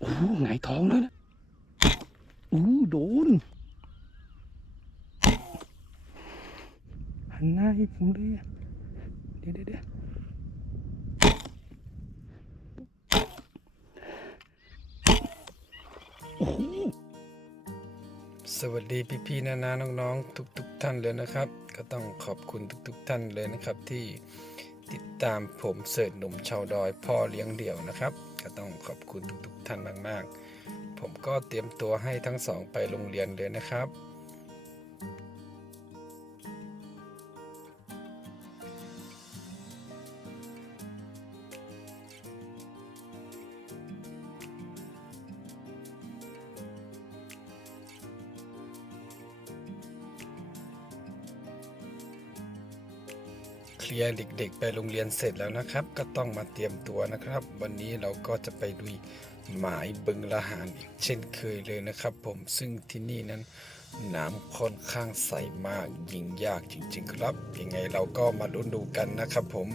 โอ้ไงายท้องเลยนะโอ้โดนหันหน้าให้ผมเลยอะเดี๋ยวเดี๋ยวเดี๋ยวโอ้โหสวัสดีพี่ๆนานาน้องๆทุกๆท่านเลยนะครับ ก็ต้องขอบคุณทุกๆท่านเลยนะครับที่ติดตามผมเสิร์ชหนุ่มชาวดอยพ่อเลี้ยงเดี่ยวนะครับ ก็ต้องขอบคุณทุกๆท่านมาก ๆ ผมก็เตรียมตัวให้ทั้งสองไปโรงเรียนเลยนะครับ เคลียร์เด็กๆไปโรงเรียนเสร็จแล้วนะครับ ก็ต้องมาเตรียมตัวนะครับ วันนี้เราก็จะไปดูหมายบึงละหารอีกเช่นเคยเลยนะครับ ผมซึ่งที่นี่นั้นน้ำค่อนข้างใสมากยิงยากจริง ๆ ครับยังไงเราก็มาลุ้นดูกันนะครับผม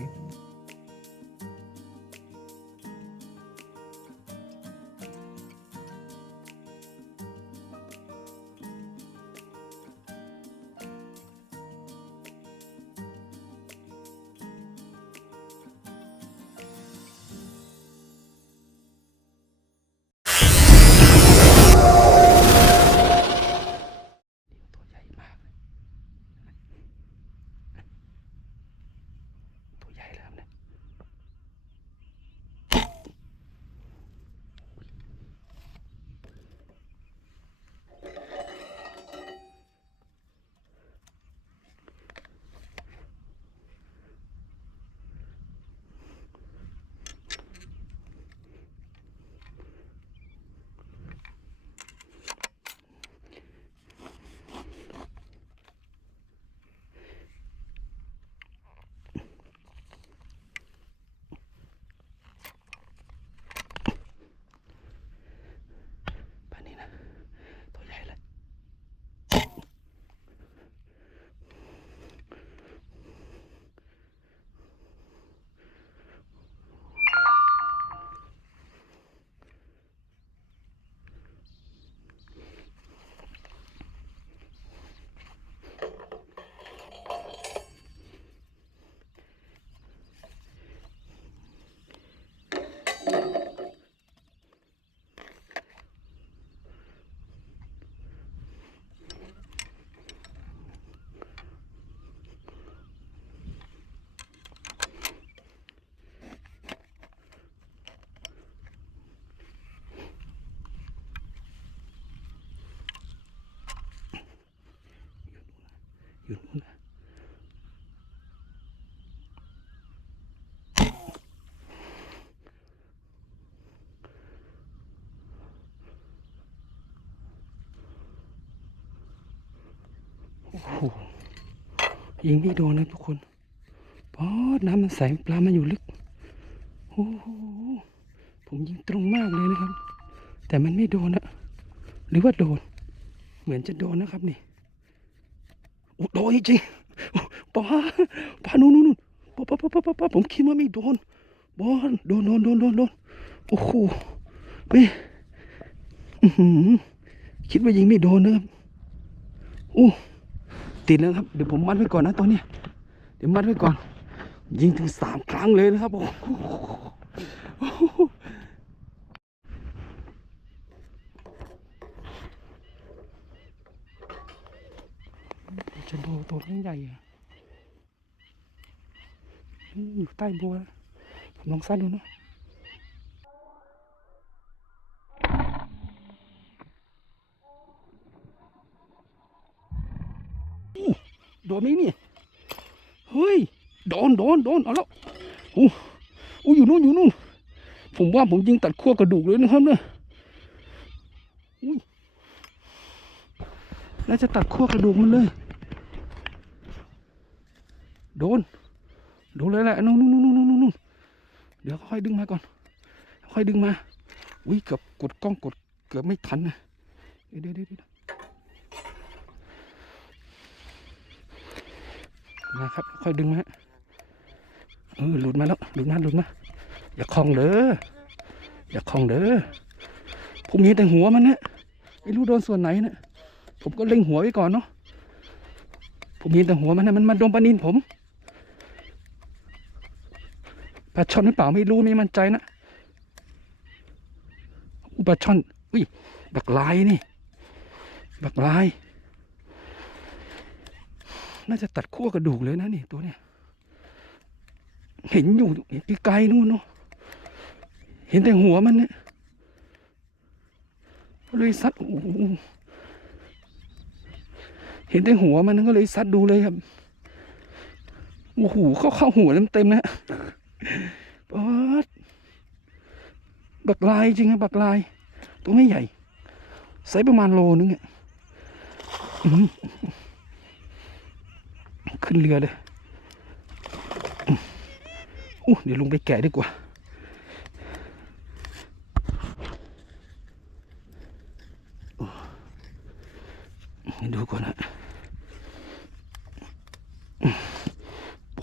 อยู่นู่นนะโอ้โหยิงไม่โดนนะทุกคนเพราะน้ำมันใสปลามันอยู่ลึก โอ้โห ผมยิงตรงมากเลยนะครับ แต่มันไม่โดนอะหรือว่าโดน เหมือนจะโดนนะครับนี่ โดนจริงๆโอ้ป้าป้านู่นนู่นนู่นป้าป้าป้าป้าป้าป้าผมคิดว่าไม่โดนบอลโดนโดนโดนโดนโดนโอ้โหเฮ้ยอื้อหือคิดว่ายิงไม่โดนนะครับโอ้ติดแล้วครับ เดี๋ยวผมมัดไว้ก่อนนะตอนนี้ เดี๋ยวมัดไว้ก่อน ยิงถึงสามครั้งเลยนะครับโอ้โห จะโดตัวนี้ใหญ่อะอยู่ใต้บัวผมลองซัดดูนะโดนไหมเนี่ยเฮ้ย โดน โดน โดน เอาแล้วอู้อู้อยู่นู่น อยู่นู่น ผมว่าผมยิงตัดขั้วกระดูกเลยนะครับเนี่ยอุ้ยน่าจะตัดขั้วกระดูกมันเลย โดน โดนเลยแหละนู่นนู่นนู่นนู่นนู่นเดี๋ยวค่อยดึงมาก่อน ค่อยดึงมา อุ้ยเกือบกดกล้องกดเกือบไม่ทันนะเดี๋ยวเดี๋ยวเดี๋ยวเดี๋ยวมาครับ ค่อยดึงมาเออหลุดมาแล้วหลุดมาหลุดมาอย่าคล้องเด้ออย่าคล้องเด้อผมเห็นแต่หัวมันนะไม่รู้โดนส่วนไหนนะผมก็เล็งหัวไว้ก่อนเนาะผมเห็นแต่หัวมันนะมันมาโดนปลานินผม ปลาช่อนหรือเปล่าไม่รู้ไม่มั่นใจนะอุยปลาช่อน อุ้ย บักลายนี่ บักลาย น่าจะตัดขั้วกระดูกเลยนะนี่ตัวเนี้ย เห็นอยู่เห็นไกลๆนู่นเนาะ เห็นแต่หัวมันเนี่ยก็เลยซัดโอ้โหเห็นแต่หัวมันก็เลยซัดดูเลยครับ โอ้โห เข้าเข้าหัวเต็มๆนะ ปอดบักลายจริงครับบักลาย ตัวไม่ใหญ่ไซส์ประมาณโลนึงอะอื้อหือขึ้นเรือเลยอู้เดี๋ยวลงไปแกะดีกว่า ดูก่อนนะโพ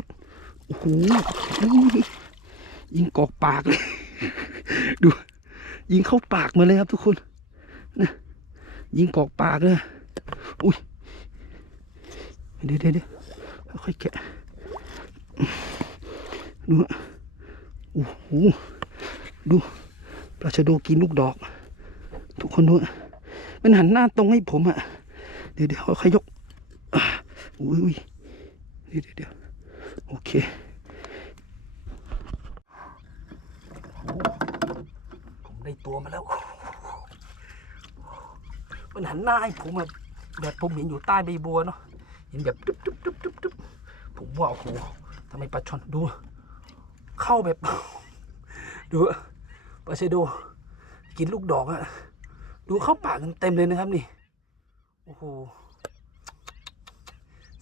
ดโอ้โห ยิงกอกปากเลย ดู ยิงเข้าปากมาเลยครับทุกคนนะยิงกอกปากเลยอุ้ยเดี๋ยวเดี๋ยวเดี๋ยวค่อยแกะดูโอ้โหดูปลาชะโดกินลูกดอก ทุกคนดูมันหันหน้าตรงให้ผมอะเดี๋ยวเดี๋ยวค่อยยกอุ้ยอุ้ยเดี๋ยวเดี๋ยวเดี๋ยวโอเค ผม ได้ตัวมาแล้ว มันหันหน้าให้ผมแบบแบบผมเห็นอยู่ใต้ใบบัวเนาะเห็นแบบตึ๊บตึ๊บตึ๊บตึ๊บตึ๊บผมว่าโอ้โหทำไมปลาช่อนดู เข้าแบบ ดูปลาเชโดกินลูกดอกอะดูเข้าปากกันเต็มเลยนะครับนี่โอ้โห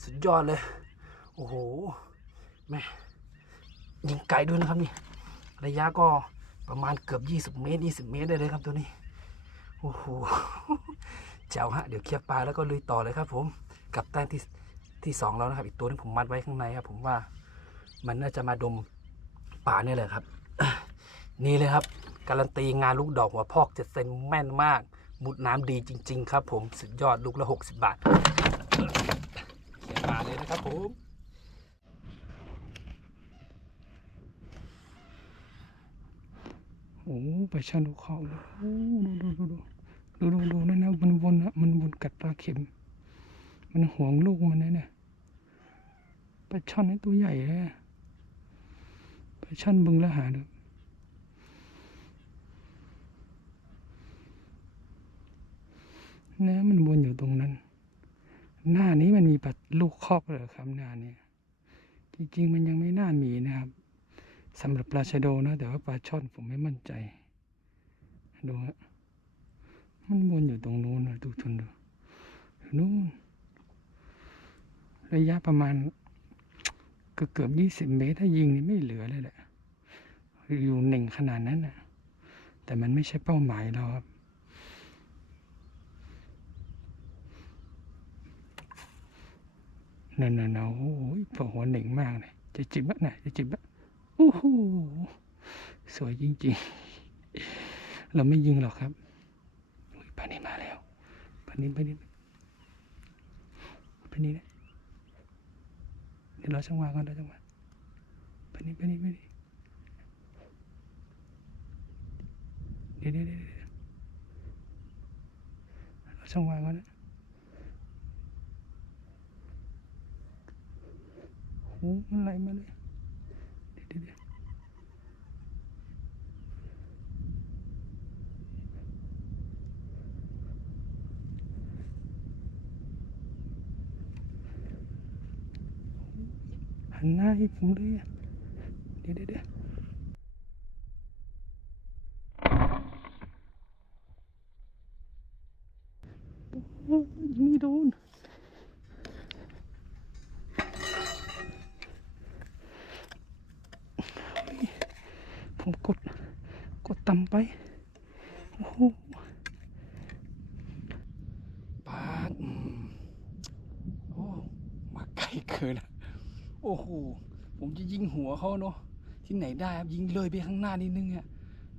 สุดยอดเลย โอ้โหแม่ยิงไกลด้วยนะครับนี่ ระยะก็ ประมาณเกือบ 20 เมตร 20 เมตรได้เลยครับตัวนี้ โอ้โห เจ้าฮะ เดี๋ยวเคลียร์ปลาแล้วก็ลุยต่อเลยครับ ผม กับแต้มที่ที่สองแล้วนะครับ อีกตัวนึงผมมัดไว้ข้างในครับ ผมว่า มันน่าจะมาดมป่าเนี่ยแหละครับ นี่เลยครับ การันตีงานลูกดอกหัวพอกเจ็ดเซนแม่นมาก มุดน้ำดีจริง ๆ ครับ ผม สุดยอดลูกละหกสิบบาทเขียนมาเลยนะครับผม โอ้ไปชันดูเขาเลยโอ้ดูดูดูดูดูดูดูนั่นนะมันวนนะมันวนกัดปลาเข็ม มันห่วงลูกมันนะเนี่ยปลาช่อนนี่ตัวใหญ่เลยปลาช่อนบึงละหาดูนะมันวนอยู่ตรงนั้น หน้านี้มันมีปลาลูกคอกเหรอครับหน้านี้จริงๆมันยังไม่น่ามีนะครับ สำหรับปลาชะโดนะ แต่ว่าปลาช่อนผมไม่มั่นใจ ดูฮะมันวนอยู่ตรงนู้นดูทุนดูนู่นระยะประมาณเกือบเกือบยี่สิบเมตร ถ้ายิงนี่ไม่เหลือเลยแหละ อยู่หนึ่งขนาดนั้นนะแต่มันไม่ใช่เป้าหมายเราครับนั่นน่ะนะโอ้ยพอหัวหนึ่งมากเลยจะจิบอะนะจะจิบอะโอ้โห สวยจริงๆ เราไม่ยิงหรอกครับปานี้มาแล้วปานี้ปานี้ปานี้นะเดี๋ยวเราจังหวะก่อนเราจังหวะไปนี่ไปนี่ไปนี่เดี๋ยวเดี๋ยวเดี๋ยวเดี๋ยวเราจังหวะก่อนนะโอ้มันไหลมาเลยเดี๋ยวเดี๋ยวเดี๋ยว หันหน้าให้ผมเลยเดี๋ยวเดี๋ยวมีโอ้ยยิงไม่โดนผมกด กดต่ำไป โอ้โหปาดโอ้ มาไกลเกินอะ โอ้โห ผมจะยิงหัวเขาเนาะ ที่ไหนได้ครับยิงเลยไปข้างหน้านิดนึงอะ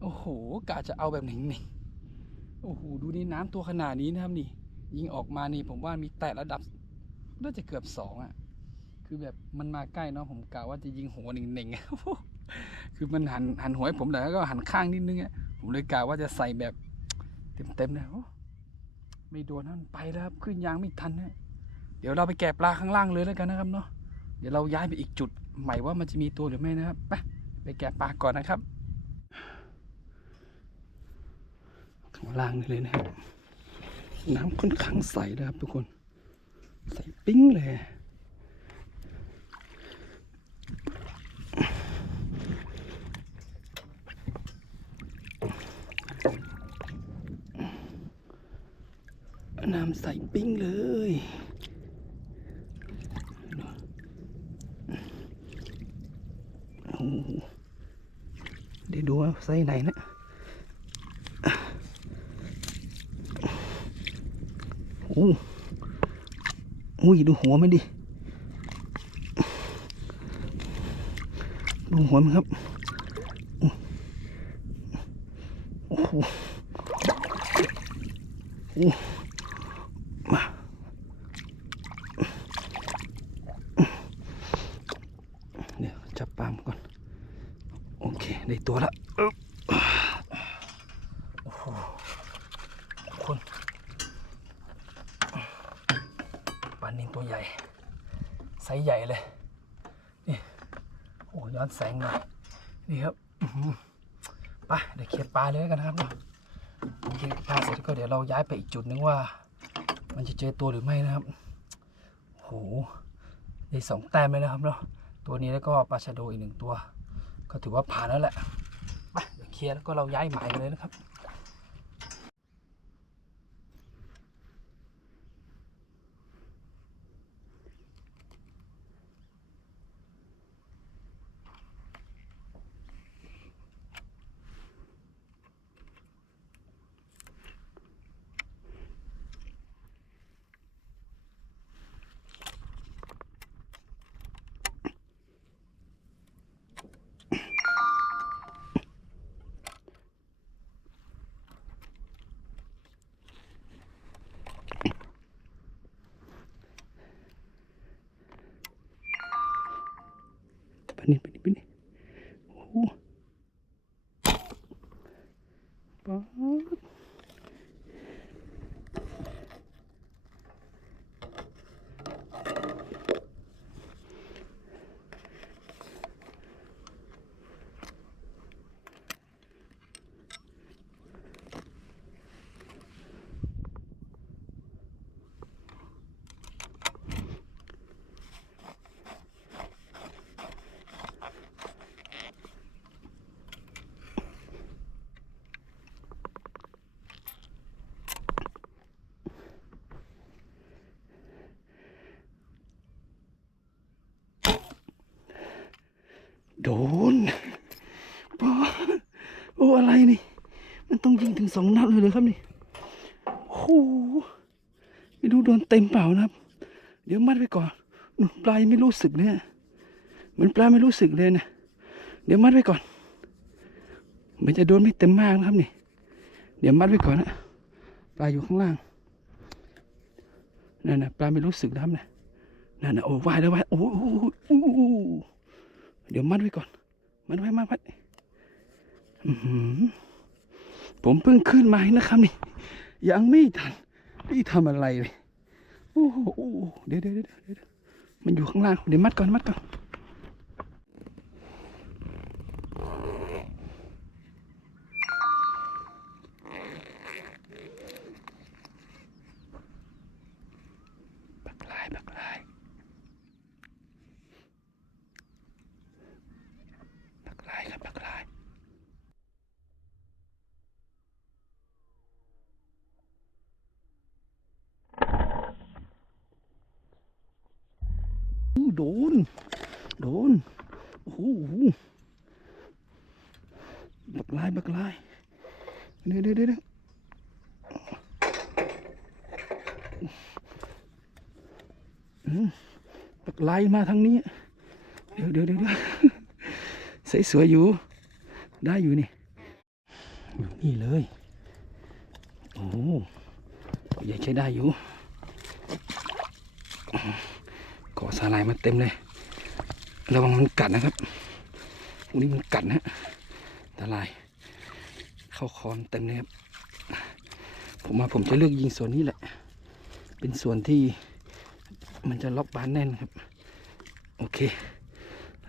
โอ้โหกะจะเอาแบบหนิ่งโอ้โห ดูนี่น้ำตัวขนาดนี้นะครับนี่ ยิงออกมานี่ผมว่ามีแตะระดับน่าจะเกือบสองอะ คือแบบมันมาใกล้เนาะผมกะว่าจะยิงหัวหนึ่งหนึ่งๆอะคือมันหันหันหัวให้ผมแต่แล้วก็หันข้างนิดนึงอะ ผมเลยกะว่าจะใส่แบบเต็มๆนะโอ้ไม่โดนนะมันไปแล้วครับขึ้นยางไม่ทันนะเดี๋ยวเราไปแกะปลาข้างล่างเลยแล้วกันนะครับเนาะ ดี๋ยวเราย้ายไปอีกจุดใหม่ว่ามันจะมีตัวหรือไม่นะครับ ไปไปแกะปลาก่อนนะครับ ข้างล่างนี่เลยนะครับ น้ำค่อนข้างใสนะครับทุกคน ใสปิ้งเลยน้ำใสปิ้งเลย โอ้โห เดี๋ยวดูว่าไซส์ไหนนะโอ้อุ้ยดูหัวไมันดิดูหัวมันครับโอ้โหโอ้มาเดี๋ยวจับปลามันก่อน โอเค ได้ตัวละอึ๊บโอ้โหคน ปลานินตัวใหญ่ ไซส์ใหญ่เลย นี่ โอ้ย้อน แสงหน่อยนี่ครับไปเดี๋ยวเคลียร์ปลาเลยกันนะครับเคลียร์ปลาเสร็จก็เดี๋ยวเราย้ายไปอีกจุดนึงว่า มันจะเจอตัวหรือไม่นะครับโอ้โหได้สองแต้มเลยนะครับเนาะตัวนี้แล้วก็ปลาชะโดอีกหนึ่งตัว ก็ถือว่าผ่านแล้วแหละไปเดี๋ยวเคลียร์แล้วก็เราย้ายหมายเลยนะครับ Mm-hmm. โดนป๊าดโอ้อะไรนี่ มันต้องยิงถึงสองนัดเลยเลยครับนี่โอ้โหไม่รู้โดนเต็มเปล่านะครับ เดี๋ยวมัดไว้ก่อนปลายไม่รู้สึกเนี่ยเหมือนปลาไม่รู้สึกเลยนะเดี๋ยวมัดไว้ก่อนมันจะโดนไม่เต็มมากนะครับนี่ เดี๋ยวมัดไว้ก่อนนะปลาอยู่ข้างล่างนั่นนะปลาไม่รู้สึกนะครับนะนั่นนะโอ้ว่ายแล้วว่ายโอ้โอ้โอ้ เดี๋ยวมัดไว้ก่อน มัดไว้มัดไว้อื้อหือผมเพิ่งขึ้นมานะครับนี่ ยังไม่ทันนี่ทำอะไรเลย โอ้โหเดี๋ยวเดี๋ยวเดี๋ยวมันอยู่ข้างล่าง เดี๋ยวมัดก่อน มัดก่อน ปักลายปักลายปักลายครับปักลายอู้ โดน โดน โอ้โหปักลายปักลายเดี๋ยวเดี๋ยวเดี๋ยวปักไลมาทางนี้ เดี๋ยวเดี๋ยวเดี๋ยวเดี๋ยสวยอยู่ ได้อยู่นี่อยู่นี่เลย โอ้โหใหญ่ใช้ได้อยู่ เกาะสาลายมาเต็มเลย ระวังมันกัดนะครับพวกนี้มันกัดนะอันตราย เข้าคอนเต็มเลยครับ ผมมาผมจะเลือกยิงส่วนนี้แหละ เป็นส่วนที่มันจะล็อกบานแน่นครับ โอเค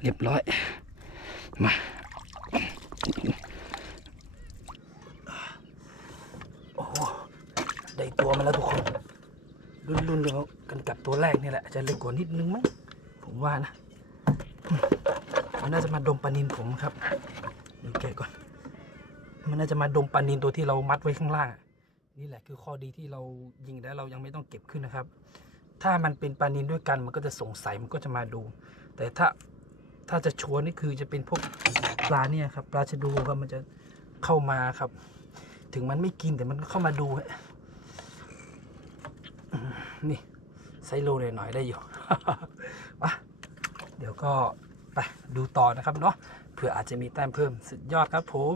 เรียบร้อย มาโอ้โหได้ตัวมาแล้วทุกคน รุ่นรุ่นเดียวกันกับตัวแรกนี่แหละอาจจะเล็กกว่านิดนึงมั้งผมว่านะมันน่าจะมาดมปลานินผมครับดูแกก่อน มันน่าจะมาดมปลานินตัวที่เรามัดไว้ข้างล่าง นี่แหละคือข้อดีที่เรายิงแล้วเรายังไม่ต้องเก็บขึ้นนะครับ ถ้ามันเป็นปลานินด้วยกันมันก็จะสงสัยมันก็จะมาดู แต่ถ้าถ้าจะชวร์นี่คือจะเป็นพวกปลาเนี่ยครับปลาชะดูครับมันจะเข้ามาครับ ถึงมันไม่กินแต่มันก็เข้ามาดูฮะ นี่ไซโลหน่อยๆได้อยู่วะเดี๋ยวก็ไปดูต่อนะครับเนาะเผื่ออาจจะมีแต้มเพิ่มสุดยอดครับผม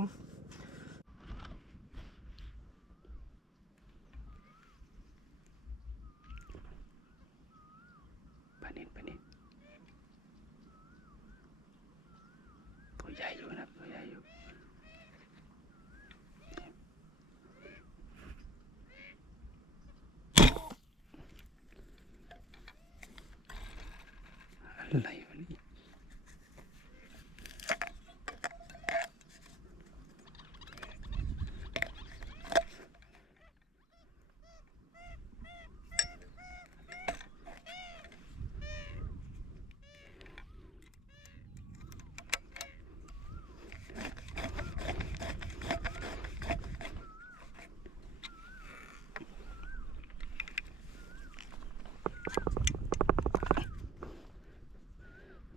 ปนินปนินตัวใหญ่อยู่นะครับตัวใหญ่อยู่อะไรวะนี่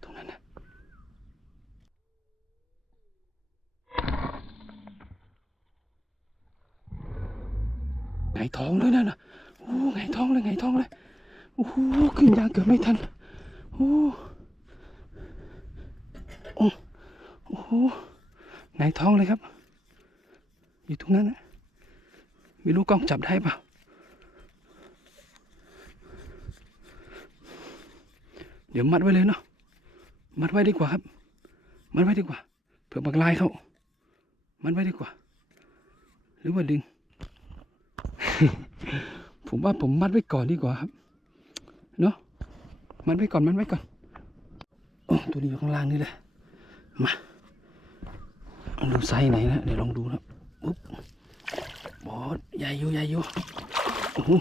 ตรงนั้นนะไงท้องเลยนั่นน่ะโอ้ไงท้องเลยไงท้องเลยโอ้โหขึ้นยางเกือบไม่ทันโอ้โอ้โอ้โหไงท้องเลยครับ อยู่ตรงนั้นนะไม่รู้กล้องจับได้เปล่าเดี๋ยวมัดไว้เลยเนาะมัดไว้ดีกว่าครับ มัดไว้ดีกว่าเผื่อบักลายเขามัดไว้ดีกว่า หรือว่าดึง ผมว่าผมมัดไว้ก่อนดีกว่าครับ เนาะมัดไว้ก่อนมัดไว้ก่อนโอ้ตัวนี้อยู่ข้างล่างนี่แหละมาเอาดูไซส์ไหนนะเดี๋ยวลองดูนะอุ๊บบอสใหญ่อยู่ใหญ่อยู่โอ้โห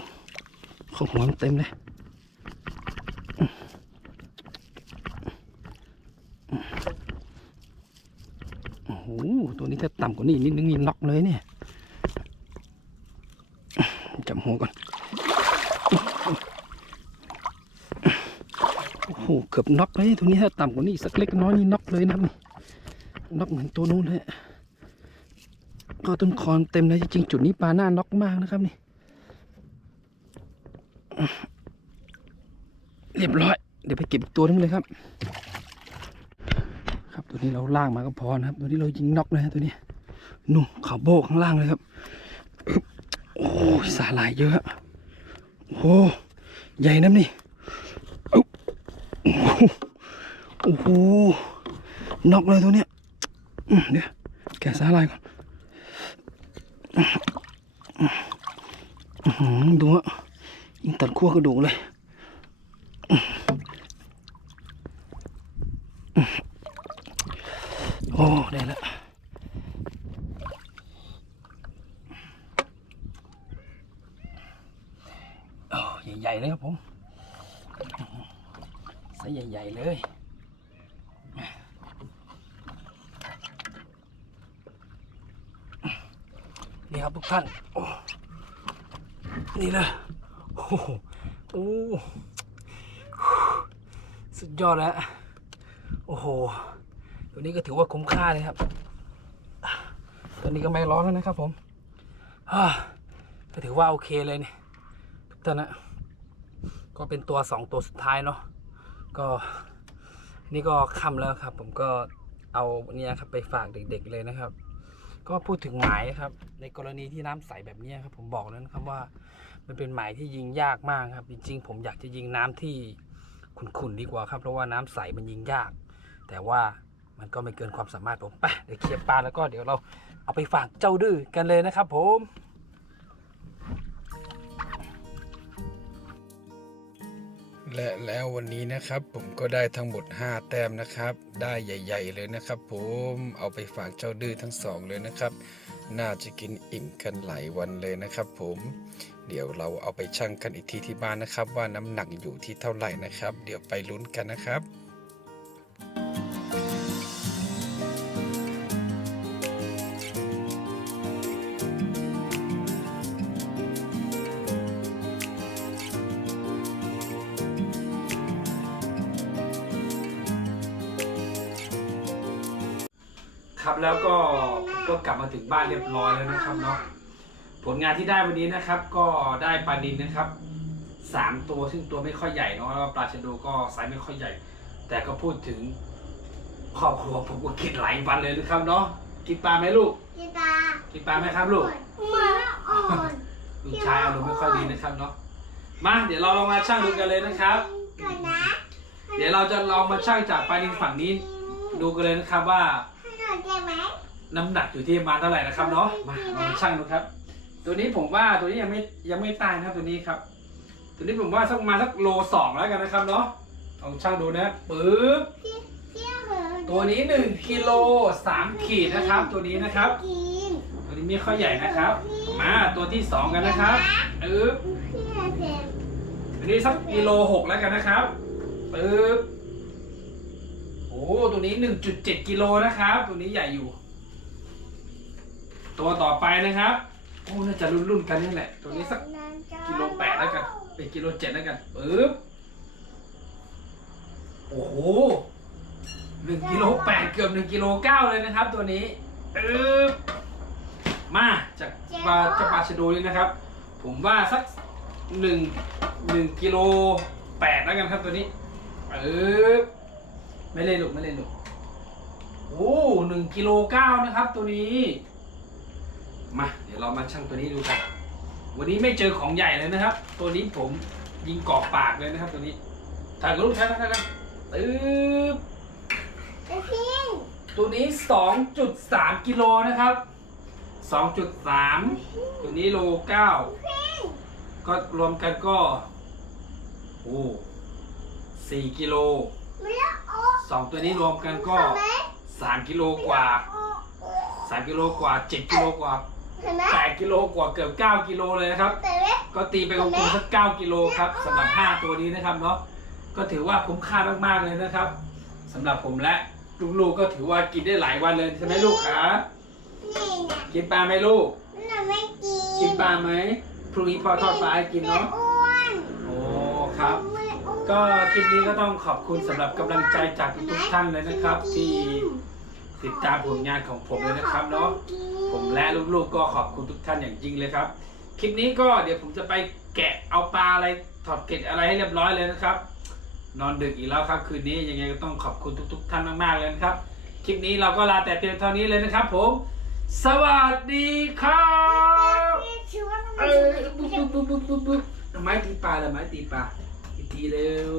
ข้าหัวมันเต็มเลยโอ้โหตัวนี้ถ้าต่ำกว่านี้นิดนึงนี่น็อกเลยเนี่ย จับหัวก่อน โอ้โห เกือบน็อกเลยตัวนี้ถ้าต่ำกว่านี้สักเล็กน้อยนี่น็อกเลยนะมันี่น็อกเหมือนตัวนู้นเลยก็ต้นคอนเต็มเลยจริงจุดนี้ปลาหน้าน็อกมากนะครับนี่ เรียบร้อย เดี๋ยวไปเก็บตัวนึงเลยครับ ครับตัวนี้เราล่างมาก็พอนะครับ ตัวนี้เรายิงน็อกเลยตัวนี้ นุ่มเขาโบกข้างล่างเลยครับ โอ้สาหร่ายเยอะโอ้ใหญ่น้ำนี่โอ้โหนอกเลยตัวเนี้ยเดี๋ยวแกะสาหร่ายก่อนดูอะยิงตัดขั้วกระดูกเลยโอ้ ได้แล้วโอ้ใหญ่ๆ เลยครับผมไซส์ใหญ่ ๆ เลยนี่ครับทุกท่านนี่เลยโอ้โหโอ้สุดยอดแล้วโอ้โหตัวนี้ก็ถือว่าคุ้มค่าเลยครับตัวนี้ก็ไม่ร้อนแล้วนะครับผมก็ถือว่าโอเคเลยนี่ทุกท่านนะ ก็เป็นตัวสองตัวสุดท้ายเนาะก็นี่ก็ค่ำแล้วครับ ผมก็เอาเนี่ยครับไปฝากเด็กๆเลยนะครับ ก็พูดถึงหมายครับ ในกรณีที่น้ำใสแบบนี้ครับ ผมบอกแล้วนะครับว่า มันเป็นหมายที่ยิงยากมากครับ จริง ๆ ผมอยากจะยิงน้ำที่ขุ่นๆดีกว่าครับ เพราะว่าน้ำใสมันยิงยาก แต่ว่ามันก็ไม่เกินความสามารถผมไปเดี๋ยวเคลียร์ปลาแล้วก็เดี๋ยวเราเอาไปฝากเจ้าดื้อกันเลยนะครับ ผม และแล้ววันนี้นะครับผมก็ได้ทั้งหมด 5 แต้มนะครับ ได้ใหญ่ ๆ เลยนะครับ ผมเอาไปฝากเจ้าดื้อทั้งสองเลยนะครับ น่าจะกินอิ่มกันหลายวันเลยนะครับ ผมเดี๋ยวเราเอาไปชั่งกันอีกทีที่บ้านนะครับ ว่าน้ำหนักอยู่ที่เท่าไหร่นะครับ เดี๋ยวไปลุ้นกันนะครับ ครับแล้วก็ผมก็กลับมาถึงบ้านเรียบร้อยแล้วนะครับเนาะผลงานที่ได้วันนี้นะครับ ก็ได้ปลาดินนะครับสามตัวซึ่งตัวไม่ค่อยใหญ่เนาะแล้วก็ปลาชะโดก็ไซส์ไม่ค่อยใหญ่ แต่ก็พูดถึงครอบครัวผมก็กินหลายวันเลยนะครับเนาะกินปลาไหมลูกกีตาร์กินปลาไหมครับลูกหมาอ่อนลูกชายอารมณ์ไม่ค่อยดีนะครับเนาะมาเดี๋ยวเราลองมาชั่งดูกันเลยนะครับก่อนนะเดี๋ยวเราจะลองมาชั่งจากปลาดินฝั่งนี้ ดูกันเลยนะครับว่าให้หน่อย ได้ไหมน้ำหนักอยู่ที่ประมาณเท่าไหร่นะครับเนาะมาลองชั่งดูครับ ตัวนี้ผมว่าตัวนี้ยังไม่ยังไม่ตายนะครับตัวนี้ครับ ตัวนี้ผมว่าสักประมาณสักโลสองแล้วกันนะครับเนาะลองชั่งดูนะปึ๊บพี่พี่เหินตัวนี้หนึ่งกิโลสามขีดนะครับ ตัวนี้นะครับ กินตัวนี้ไม่ค่อยใหญ่นะครับ มาตัวที่สองกันนะครับปึ๊บพี่เห็นตัวนี้สักกิโลหกแล้วกันนะครับปึ๊บ โอ้ตัวนี้หนึ่งจุดเจ็ดกิโลนะครับ ตัวนี้ใหญ่อยู่ ตัวต่อไปนะครับ โอ้น่าจะรุ่นๆกันนี่แหละ ตัวนี้สักกิโลแปดแล้วกันเป็นกิโลเจ็ดแล้วกันปึ๊บโอ้โหหนึ่งกิโลแปดเกือบหนึ่งกิโลเก้าเลยนะครับ ตัวนี้ปึ๊บมาจากปลาจากปลาชะโดนี่นะครับ ผมว่าสักหนึ่งหนึ่งกิโลแปดแล้วกันครับตัวนี้ปึ๊บ ไม่เล่นลูกไม่เล่นลูกโอ้หนึ่งกิโลเก้านะครับ ตัวนี้ มา เดี๋ยวเรามาชั่งตัวนี้ดูกัน วันนี้ไม่เจอของใหญ่เลยนะครับ ตัวนี้ผมยิงกรอกปากเลยนะครับ ตัวนี้ถ่ายกับลูกชายนะกันตึ๊บพี่ตัวนี้2.3กิโลนะครับ2.3ตัวนี้โล9ก็รวมกันก็โอ้4กิโลไม่ละโอ้ สองตัวนี้รวมกันก็3กิโลกว่า3กิโลกว่า7กิโลกว่าเห็นไหม8กิโลกว่าเกือบ9กิโลเลยนะครับ แต่เล็กก็ตีไปกลมๆสักเก้ากิโลครับสำหรับ5ตัวนี้นะครับเนาะก็ถือว่าคุ้มค่ามากๆเลยนะครับสำหรับผมและลูกๆก็ถือว่ากินได้หลายวันเลยใช่ไหมลูกขานี่นะกินปลาไหมลูกเราไม่กินกินปลาไหมพรุ่งนี้พ่อทอดปลาให้กินเนาะไม่อ้วน โอ้ครับไม่อ้วน ก็คลิปนี้ก็ต้องขอบคุณสำหรับกำลังใจจากทุกๆท่านเลยนะครับ ที่ติดตามผลงานของผมเลยนะครับเนาะผมและลูกๆก็ขอบคุณทุกท่านอย่างยิ่งเลยครับ คลิปนี้ก็เดี๋ยวผมจะไปแกะเอาปลาอะไรถอดเกล็ดอะไรให้เรียบร้อยเลยนะครับ นอนดึกอีกแล้วครับ คืนนี้ยังไงก็ต้องขอบคุณทุก ๆ ท่านมากๆเลยนะครับ คลิปนี้เราก็ลาแต่เพียงเท่านี้เลยนะครับ ผม สวัสดีครับเออปุ๊บปุ๊บปุ๊บปุ๊บปุ๊บทำไมตีปลาทำไมตีปลา ทีเร็ว